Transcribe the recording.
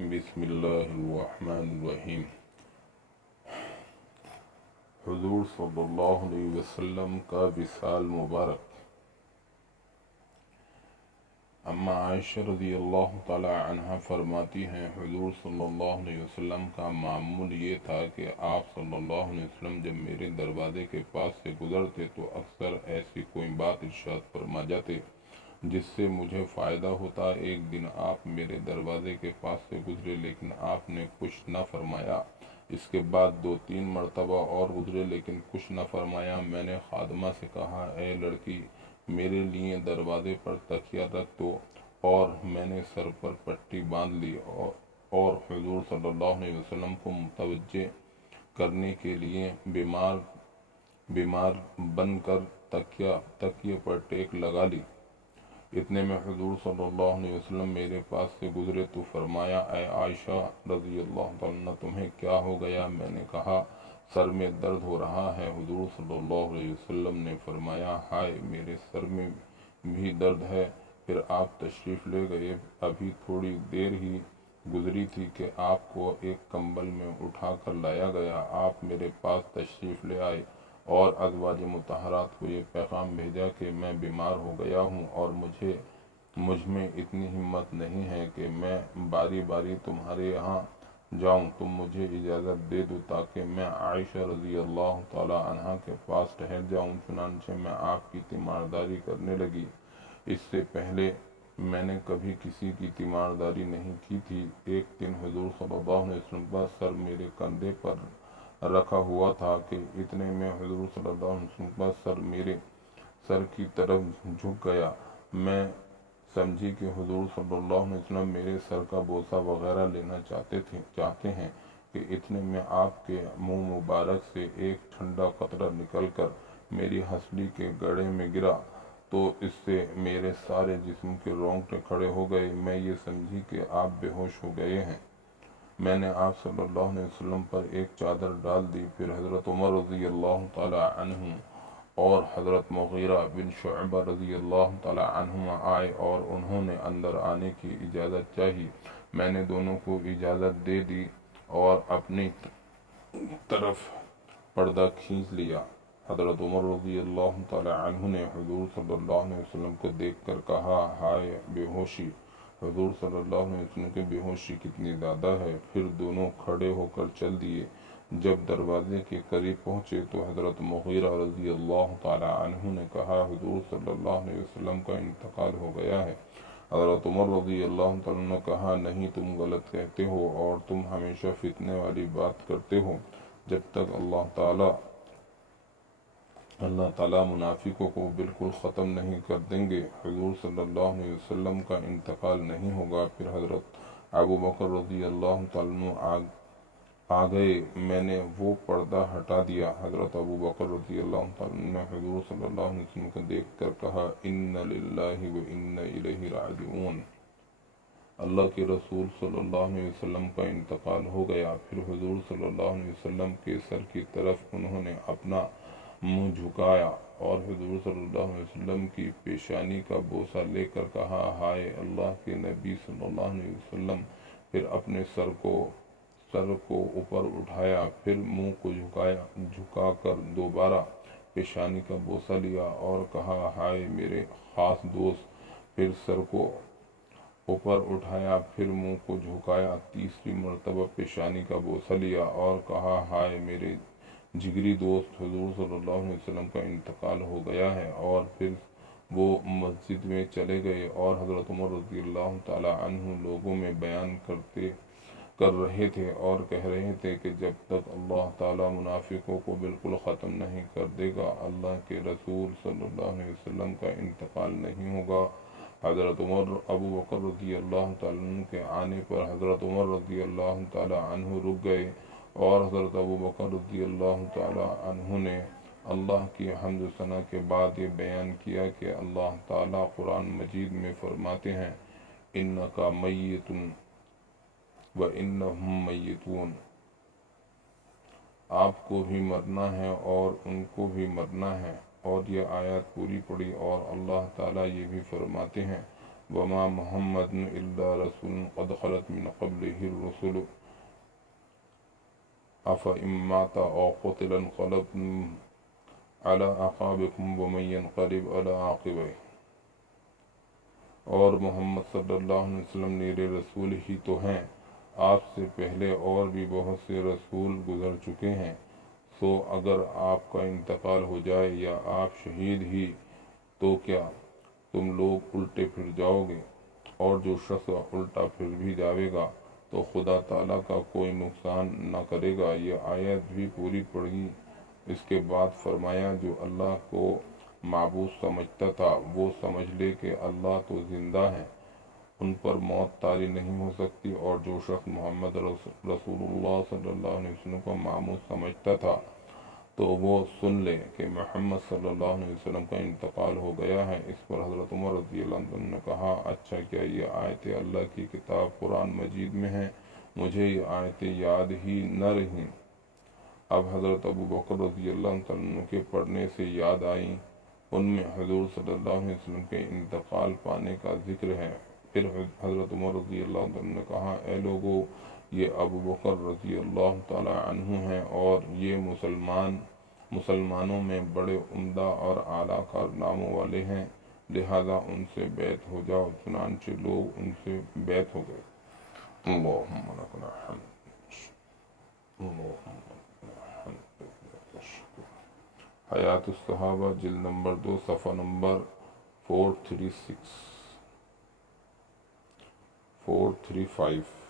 بسم اللہ الرحمن الرحیم۔ حضور صلی اللہ علیہ وسلم کا وصال مبارک۔ اما عائشہ رضی اللہ تعالی عنہ فرماتی ہیں، حضور صلی اللہ علیہ وسلم کا معمول یہ تھا کہ آپ صلی اللہ علیہ وسلم جب میرے دروازے کے پاس سے گزرتے تو اکثر ایسی کوئی بات ارشاد فرما جاتے جس سے مجھے فائدہ ہوتا۔ ایک دن آپ میرے دروازے کے پاس سے گزرے لیکن آپ نے کچھ نہ فرمایا۔ اس کے بعد 2-3 مرتبہ اور گزرے لیکن کچھ نہ فرمایا۔ میں نے خادمہ سے کہا، اے لڑکی، میرے لیے دروازے پر تکیہ رکھ دو، اور میں نے سر پر پٹی باندھ لی اور حضور صلی اللہ علیہ وسلم کو متوجہ کرنے کے لیے بیمار بن کر تکیے پر ٹیک لگا لی۔ اتنے میں حضور صلی اللہ علیہ وسلم میرے پاس سے گزرے تو فرمایا، اے عائشہ رضی اللہ عنہ، تمہیں کیا ہو گیا؟ میں نے کہا، سر میں درد ہو رہا ہے۔ حضور صلی اللہ علیہ وسلم نے فرمایا، ہائے، میرے سر میں بھی درد ہے۔ پھر آپ تشریف لے گئے۔ ابھی تھوڑی دیر ہی گزری تھی کہ آپ کو ایک کمبل میں اٹھا کر لایا گیا۔ آپ میرے پاس تشریف لے آئے اور ازواج مطہرات کو یہ پیغام بھیجا کہ میں بیمار ہو گیا ہوں اور مجھ میں اتنی ہمت نہیں ہے کہ میں باری باری تمہارے یہاں جاؤں۔ تم مجھے اجازت دے دو تاکہ میں عائشہ رضی اللہ تعالی عنہا کے پاس ٹھہر جاؤں۔ چنانچہ میں آپ کی تیمارداری کرنے لگی۔ اس سے پہلے میں نے کبھی کسی کی تیمارداری نہیں کی تھی۔ ایک دن حضور صلی اللہ علیہ وسلم کا سر میرے کندھے پر رکھا ہوا تھا کہ اتنے میں حضور صلی اللہ علیہ وسلم کا سر میرے سر کی طرف جھک گیا۔ میں سمجھی کہ حضور صلی اللہ علیہ وسلم میرے سر کا بوسہ وغیرہ لینا چاہتے ہیں کہ اتنے میں آپ کے منہ مبارک سے ایک ٹھنڈا قطرہ نکل کر میری ہنسلی کے گڑھے میں گرا تو اس سے میرے سارے جسم کے رونگٹے کھڑے ہو گئے۔ میں یہ سمجھی کہ آپ بے ہوش ہو گئے ہیں۔ میں نے آپ صلی اللہ علیہ وسلم پر ایک چادر ڈال دی۔ پھر حضرت عمر رضی اللہ تعالی عنہ اور حضرت مغیرہ بن شعبہ رضی اللہ تعالی عنہما آئے اور انہوں نے اندر آنے کی اجازت چاہی۔ میں نے دونوں کو اجازت دے دی اور اپنی طرف پردہ کھینچ لیا۔ حضرت عمر رضی اللہ تعالی عنہ نے حضور صلی اللہ علیہ وسلم کو دیکھ کر کہا، ہائے بے ہوشی! حضور صلی اللہ علیہ وسلم کی بے ہوشی کتنی زیادہ ہے۔ پھر دونوں کھڑے ہو کر چل دیے۔ جب دروازے کے قریب پہنچے تو حضرت مغیرہ رضی اللہ تعالی عنہ نے کہا، حضور صلی اللہ علیہ وسلم کا انتقال ہو گیا ہے۔ حضرت عمر رضی اللہ تعالی عنہ نے کہا، نہیں، تم غلط کہتے ہو اور تم ہمیشہ فتنے والی بات کرتے ہو۔ جب تک اللہ تعالیٰ منافقوں کو بالکل ختم نہیں کر دیں گے، حضور صلی اللہ علیہ وسلم کا انتقال نہیں ہوگا۔ پھر حضرت ابو بکر رضی اللہ تعالیٰ عنہ آ گئے۔ میں نے وہ پردہ ہٹا دیا۔ حضرت ابو بکر رضی اللہ تعالیٰ عنہ نے حضور صلی اللہ علیہ وسلم کو دیکھ کر کہا، اِنَّ لِلَّهِ وَإِنَّ إِلَيْهِ راجعون۔ اللہ کے رسول صلی اللہ علیہ وسلم کا انتقال ہو گیا۔ پھر حضور صلی اللہ علیہ وسلم کے سر کی طرف انہوں نے اپنا منہ جھکایا اور حضور صلی اللہ علیہ وسلم کی پیشانی کا بوسہ لے کر کہا، ہائے اللہ کے نبی صلی اللہ علیہ وسلم! پھر اپنے سر کو اوپر اٹھایا، پھر منہ کو جھکا کر دوبارہ پیشانی کا بوسہ لیا اور کہا، ہائے میرے خاص دوست! پھر سر کو اوپر اٹھایا، پھر منہ کو جھکایا، تیسری مرتبہ پیشانی کا بوسہ لیا اور کہا، ہائے میرے جگری دوست! حضور صلی اللہ علیہ وسلم کا انتقال ہو گیا ہے۔ اور پھر وہ مسجد میں چلے گئے اور حضرت عمر رضی اللہ تعالی عنہ لوگوں میں بیان کر رہے تھے اور کہہ رہے تھے کہ جب تک اللہ تعالیٰ منافقوں کو بالکل ختم نہیں کر دے گا، اللہ کے رسول صلی اللہ علیہ وسلم کا انتقال نہیں ہوگا۔ حضرت ابو بکر رضی اللہ تعالیٰ عنہ کے آنے پر حضرت عمر رضی اللہ تعالیٰ عنہ رک گئے اور حضرت ابو بکر رضی اللہ تعالیٰ عنہ نے اللہ کی حمد و ثنا کے بعد یہ بیان کیا کہ اللہ تعالیٰ قرآن مجید میں فرماتے ہیں، اِنَّکَ مَیِّتٌ وَإِنَّهُم مَیِّتُونَ۔ آپ کو بھی مرنا ہے اور ان کو بھی مرنا ہے۔ اور یہ آیات پوری پڑی اور اللہ تعالیٰ یہ بھی فرماتے ہیں، وما محمد الا رسول قد خلت من قبله الرسل افإن مات او قتل انقلبتم على اعقابكم ومن ينقلب على عاقبيه۔ اور محمد صلی اللہ علیہ وسلم میرے رسول ہی تو ہیں، آپ سے پہلے اور بھی بہت سے رسول گزر چکے ہیں، سو اگر آپ کا انتقال ہو جائے یا آپ شہید ہی تو کیا تم لوگ الٹے پھر جاؤ گے؟ اور جو شخص الٹا پھر بھی جاوے گا تو خدا تعالیٰ کا کوئی نقصان نہ کرے گا۔ یہ آیت بھی پوری پڑھی۔ اس کے بعد فرمایا جو اللہ کو معبود سمجھتا تھا وہ سمجھ لے کہ اللہ تو زندہ ہے، ان پر موت طاری نہیں ہو سکتی، اور جو شخص محمد رسول اللہ صلی اللہ علیہ وسلم کو معبود سمجھتا تھا تو وہ سن لے کہ محمد صلی اللہ علیہ وسلم کا انتقال ہو گیا ہے۔ اس پر حضرت عمر رضی اللہ عنہ نے کہا اچھا کیا یہ آیتیں اللہ کی کتاب قرآن مجید میں ہیں؟ مجھے یہ آیتیں یاد ہی نہ رہیں۔ اب حضرت ابو بکر رضی اللہ عنہ کے پڑھنے سے یاد آئیں، ان میں حضور صلی اللہ علیہ وسلم کے انتقال پانے کا ذکر ہے۔ پھر حضرت عمر رضی اللہ عنہ نے کہا اے لوگو، یہ ابو بکر رضی اللہ تعالی عنہ ہیں اور یہ مسلمانوں میں بڑے عمدہ اور اعلیٰ کارناموں والے ہیں، لہذا ان سے بیعت ہو جاؤ۔ چنانچہ لوگ ان سے بیعت ہو گئے۔ اللہم لک الحمد، اللہم لک الحمد۔ حیات الصحابہ جلد نمبر 2 صفحہ نمبر 436 435۔